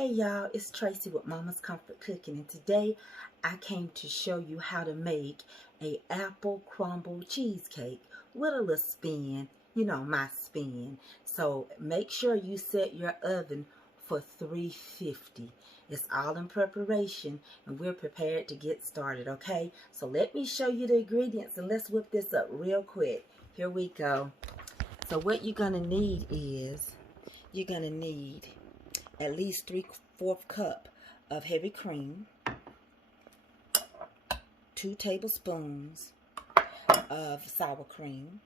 Hey y'all, it's Tracy with Mama's Comfort Cooking, and today I came to show you how to make a apple crumble cheesecake with a little spin, you know, my spin. So make sure you set your oven for 350. It's all in preparation and we're prepared to get started, okay? So let me show you the ingredients and let's whip this up real quick. Here we go. So what you're gonna need is, you're gonna need at least 3/4 cup of heavy cream, 2 tablespoons of sour cream,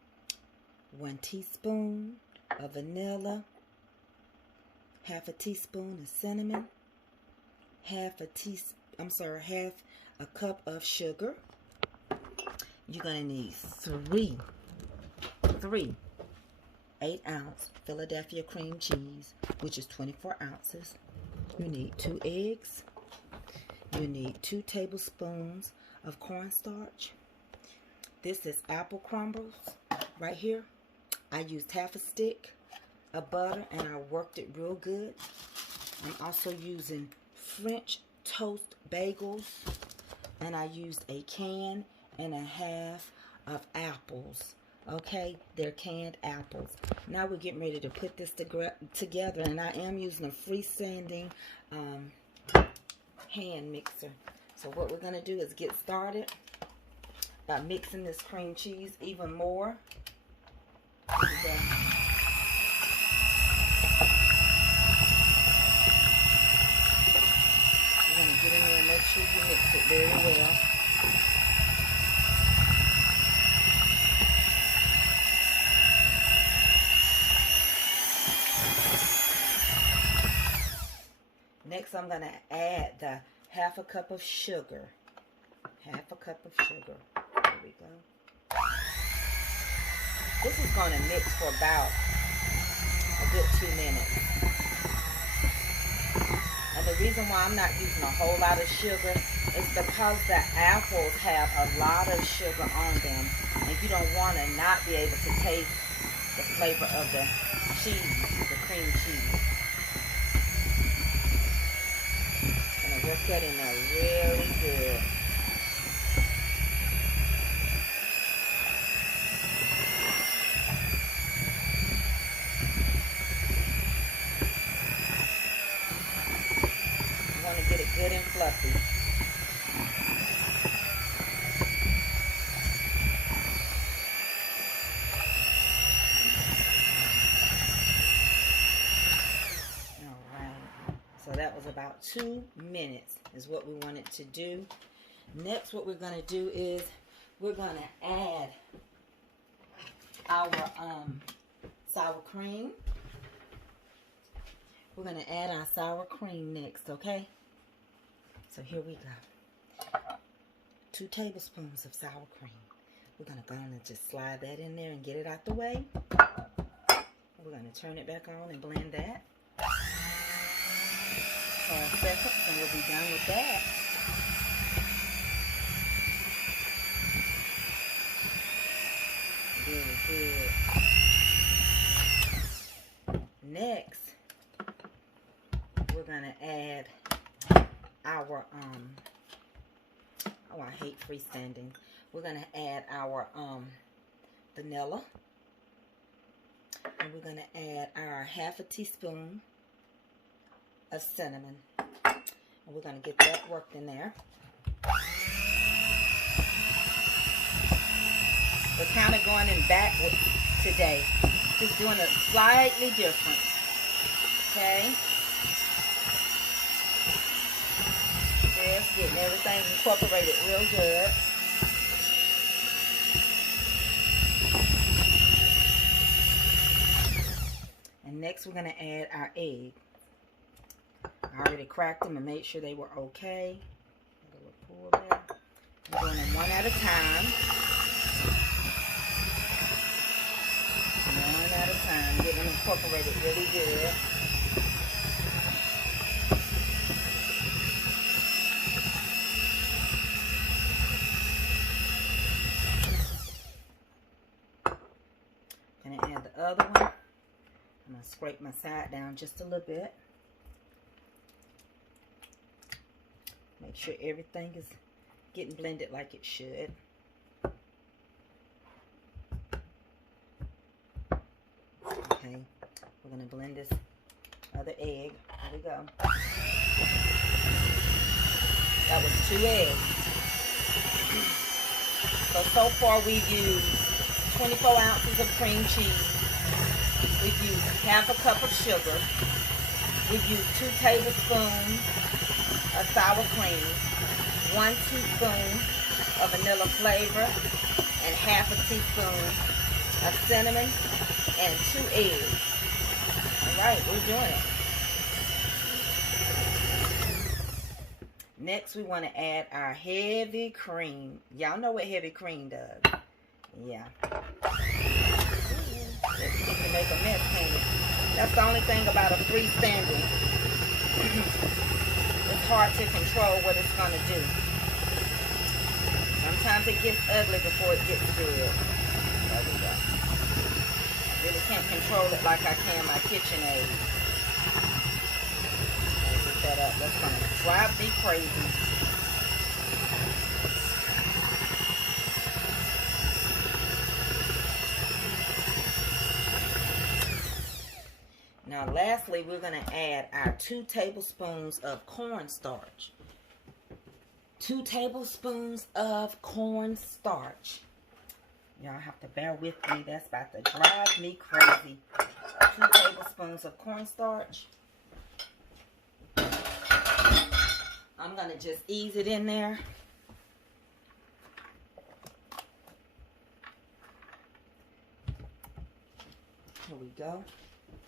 1 teaspoon of vanilla, half a teaspoon of cinnamon, half a cup of sugar. You're gonna need three 8-ounce Philadelphia cream cheese, which is 24 ounces. You need 2 eggs. You need 2 tablespoons of cornstarch. This is apple crumbles right here. I used half a stick of butter and I worked it real good. I'm also using French toast bagels, and I used a can and a half of apples. Okay, they're canned apples. Now we're getting ready to put this together, and I am using a freestanding hand mixer. So what we're going to do is get started by mixing this cream cheese even more. You're going to get in there and make sure you mix it very well. Next, I'm going to add the half a cup of sugar. Half a cup of sugar. There we go. This is going to mix for about a good 2 minutes. And the reason why I'm not using a whole lot of sugar is because the apples have a lot of sugar on them. And you don't want to not be able to taste the flavor of the cheese, the cream cheese. Work that in there really good. You want to get it good and fluffy. So that was about 2 minutes is what we wanted to do. Next, what we're going to do is we're going to add our sour cream. We're going to add our sour cream next, okay? So here we go. 2 tablespoons of sour cream. We're going to go and just slide that in there and get it out the way. We're going to turn it back on and blend that for a second, and we'll be done with that. Very good. Next, we're gonna add our oh, I hate freestanding. We're gonna add our vanilla, and we're gonna add our half a teaspoon of cinnamon, and we're going to get that worked in there. We're kind of going in backwards today, just doing it slightly different, okay? Just getting everything incorporated real good. And next we're going to add our egg. I already cracked them and made sure they were okay. We're doing them one at a time. One at a time. Getting them incorporated really good. Gonna add the other one. I'm gonna scrape my side down just a little bit. Make sure everything is getting blended like it should. Okay, we're going to blend this other egg. Here we go. That was 2 eggs. So far we've used 24 ounces of cream cheese. We've used half a cup of sugar. We've used 2 tablespoons of sour cream, 1 teaspoon of vanilla flavor, and half a teaspoon of cinnamon, and 2 eggs. Alright, we're doing it. Next, we want to add our heavy cream. Y'all know what heavy cream does. Yeah. It can make a mess, can't it? That's the only thing about a freestanding. It's hard to control what it's going to do. Sometimes it gets ugly before it gets good. There we go. I really can't control it like I can my KitchenAid. That up. That's going to drive me crazy. Now lastly, we're going to add our 2 tablespoons of cornstarch. 2 tablespoons of cornstarch. Y'all have to bear with me. That's about to drive me crazy. 2 tablespoons of cornstarch. I'm going to just ease it in there. Here we go.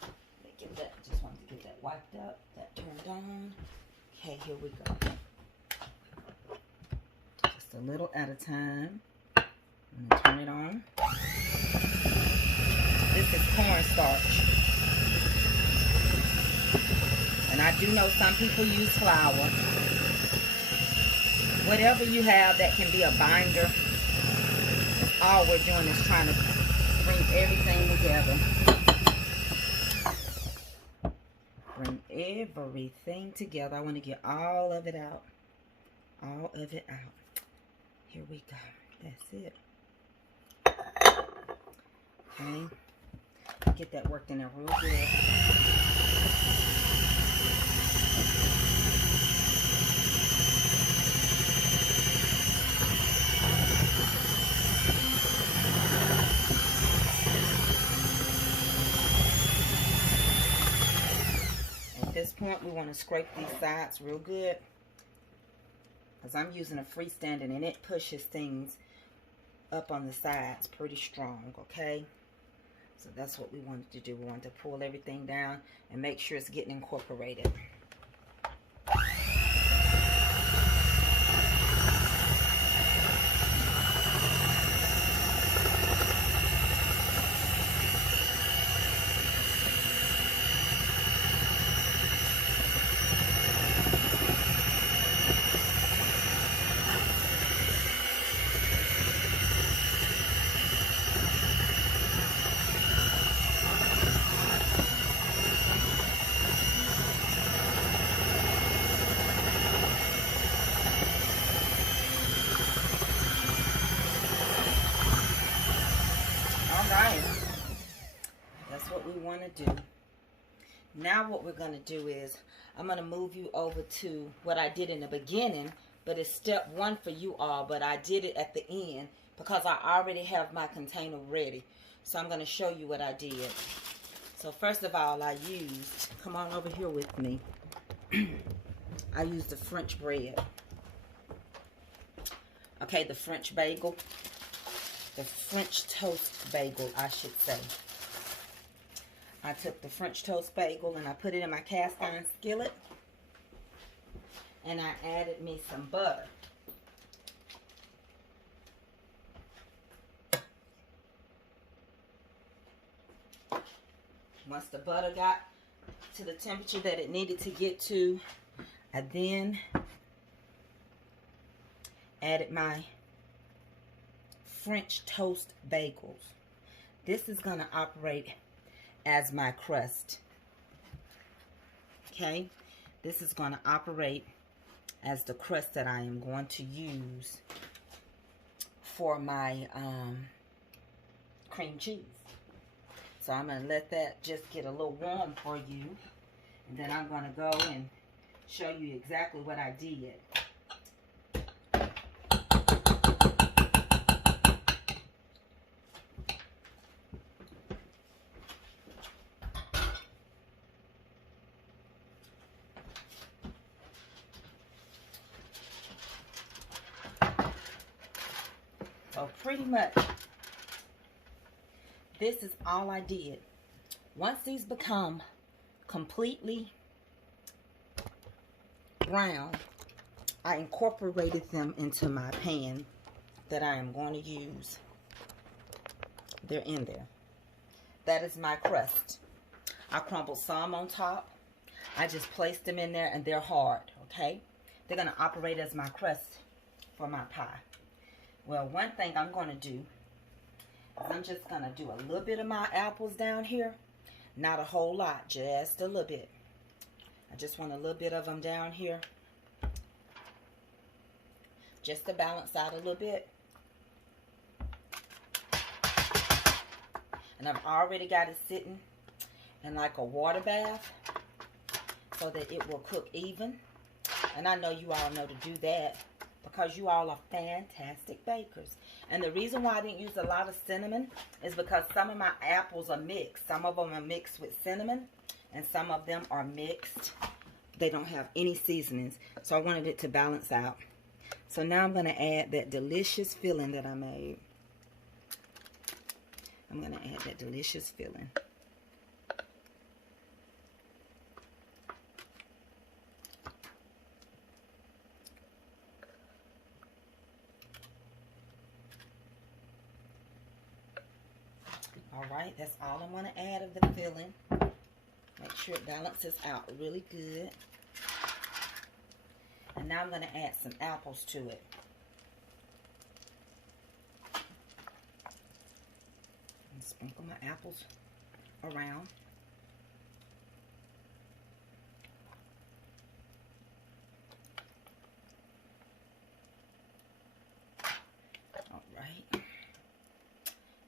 Let me get that. Just wanted to get that wiped up. That turned on. Okay, here we go. Just a little at a time. I'm going to turn it on. This is cornstarch. And I do know some people use flour. Whatever you have that can be a binder, all we're doing is trying to bring everything together. Bring everything together. I want to get all of it out. All of it out. Here we go. That's it. Okay. Get that worked in there real good. At this point, we want to scrape these sides real good, because I'm using a freestanding and it pushes things up on the sides pretty strong, okay? So that's what we wanted to do. We wanted to pull everything down and make sure it's getting incorporated. That's what we want to do. Now what we're going to do is I'm going to move you over to what I did in the beginning, but it's step 1 for you all, but I did it at the end because I already have my container ready. So I'm going to show you what I did. So first of all, I used, come on over here with me, I used the French bread. Okay, the French bagel. The French toast bagel, I should say. I took the French toast bagel and I put it in my cast iron skillet. And I added me some butter. Once the butter got to the temperature that it needed to get to, I then added my French toast bagels. This is going to operate as my crust. Okay? This is going to operate as the crust that I am going to use for my cream cheese. So I'm going to let that just get a little warm for you. And then I'm going to go and show you exactly what I did. So pretty much, this is all I did. Once these become completely brown, I incorporated them into my pan that I am going to use. They're in there. That is my crust. I crumbled some on top. I just placed them in there and they're hard, okay? They're going to operate as my crust for my pie. Well, one thing I'm going to do is I'm just going to do a little bit of my apples down here. Not a whole lot, just a little bit. I just want a little bit of them down here. Just to balance out a little bit. And I've already got it sitting in like a water bath so that it will cook even. And I know you all know to do that, because you all are fantastic bakers. And the reason why I didn't use a lot of cinnamon is because some of my apples are mixed. Some of them are mixed with cinnamon, and some of them are mixed. They don't have any seasonings. So I wanted it to balance out. So now I'm going to add that delicious filling that I made. I'm going to add that delicious filling. Alright, that's all I'm going to add of the filling. Make sure it balances out really good. And now I'm going to add some apples to it. And sprinkle my apples around. Alright.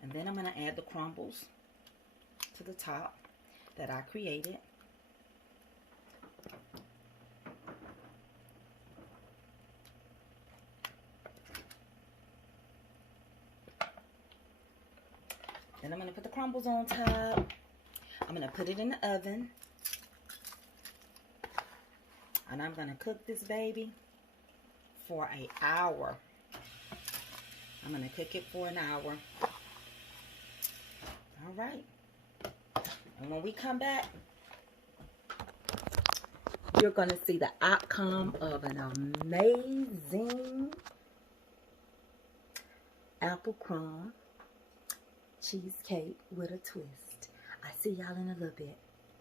And then I'm going to add the crumbles to the top that I created. Then I'm going to put the crumbles on top. I'm going to put it in the oven. And I'm going to cook this baby for an hour. I'm going to cook it for an hour. All right. And when we come back, you're going to see the outcome of an amazing apple crumb cheesecake with a twist. I see y'all in a little bit.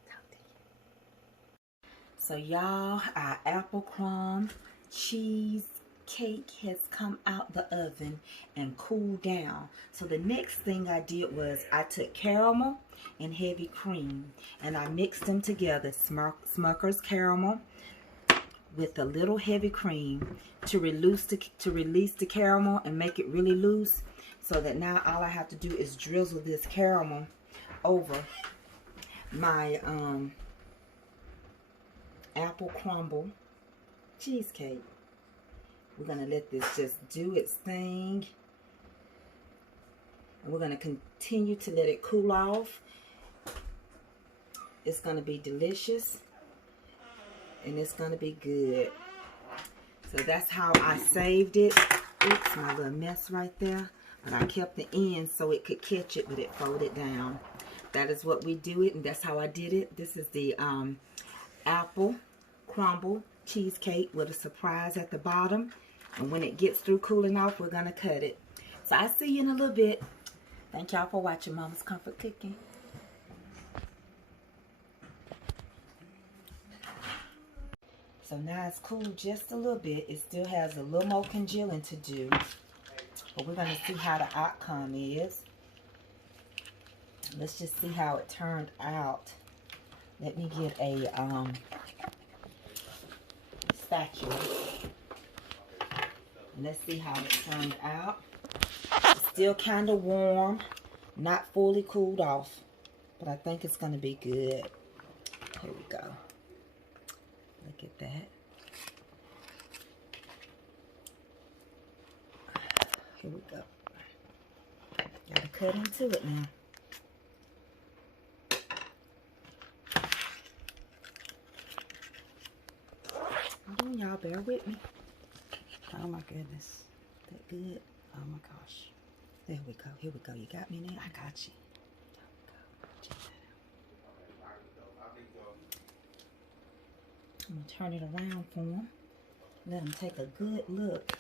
Talk to you. So y'all, our apple crumb cheesecake has come out the oven and cooled down. So the next thing I did was I took caramel and heavy cream and I mixed them together. Smucker's caramel with a little heavy cream to release the caramel and make it really loose. So that now all I have to do is drizzle this caramel over my apple crumble cheesecake. We're going to let this just do its thing. And we're going to continue to let it cool off. It's going to be delicious. And it's going to be good. So that's how I saved it. Oops, my little mess right there. But I kept the end so it could catch it, but it folded down. That is what we do it, and that's how I did it. This is the apple crumble cheesecake with a surprise at the bottom. And when it gets through cooling off, we're going to cut it. So I'll see you in a little bit. Thank y'all for watching Mama's Comfort Cooking. So now it's cooled just a little bit. It still has a little more congealing to do. But we're going to see how the outcome is. Let's just see how it turned out. Let me get a spatula. Let's see how it turned out. It's still kind of warm, not fully cooled off, but I think it's going to be good. Here we go. Look at that. Here we go. Gotta cut into it now. Hold on, y'all. Bear with me. Oh my goodness. That good? Oh my gosh. There we go. Here we go. You got me now? I got you. I'm going to turn it around for him. Let him take a good look.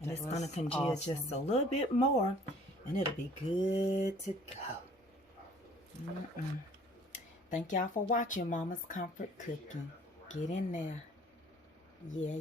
And it's going to congeal just a little bit more. And it'll be good to go. Thank y'all for watching Mama's Comfort Cooking. Get in there. Yeah.